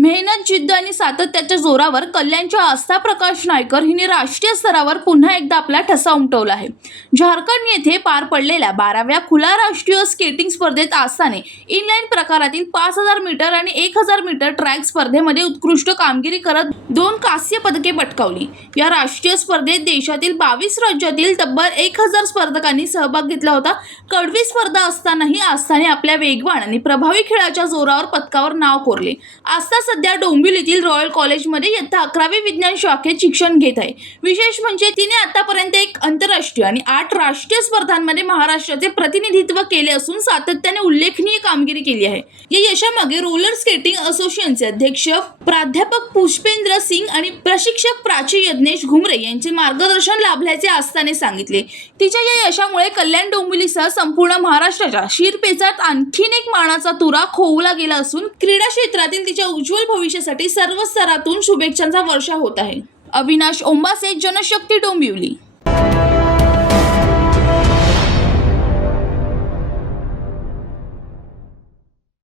मेहनत, जिद्द आणि सातत्याच्या जोरावर कल्याणच्या आस्था प्रकाश नायकर हिने राष्ट्रीय स्तरावर पुन्हा एकदा आपला ठसा उमटवला आहे. झारखंड येथे पार पडलेल्या 12व्या खुला राष्ट्रीय स्केटिंग स्पर्धेत आस्थाने इनलाईन प्रकारातील 5000 मीटर आणि 1000 मीटर ट्रॅक स्पर्धेमध्ये उत्कृष्ट कामगिरी करत 2 कांस्य पदके पटकावली. या राष्ट्रीय स्पर्धेत देशातील 22 राज्यातील तब्बल 1000 स्पर्धकांनी सहभाग घेतला होता. कडवी स्पर्धा असतानाही आस्थाने आपल्या वेगवान आणि प्रभावी खेळाच्या जोरावर पदकावर नाव कोरले. आस्था सध्या डोंबिवलीतील रॉयल कॉलेजमध्ये इयत्ता 11वी विज्ञान शाखेत शिक्षण घेत आहे. विशेष म्हणजे तिने आतापर्यंत 1 आंतरराष्ट्रीय आणि 8 राष्ट्रीय स्पर्धांमध्ये महाराष्ट्राचे प्रतिनिधित्व केले असून सातत्याने उल्लेखनीय कामगिरी केली आहे. या यशामागे रोलर स्केटिंग असोसिएशनचे अध्यक्ष प्राध्यापक पुष्पेंद्र सिंग आणि प्रशिक्षक प्राची यज्ञेश घुमरे यांचे मार्गदर्शन लाभल्याचे आस्थाने सांगितले. तिच्या या यशामुळे कल्याण डोंबिवलीसह संपूर्ण महाराष्ट्राच्या शिरपेचात आणखीन एक मानाचा तुरा खोवला गेला असून क्रीडा क्षेत्रातील तिच्या उज्ज्वल भविष्यासाठी सर्व स्तरातून शुभेच्छांचा वर्षाव होत आहे. अविनाश ओंबासे, जनशक्ती, डोंबिवली.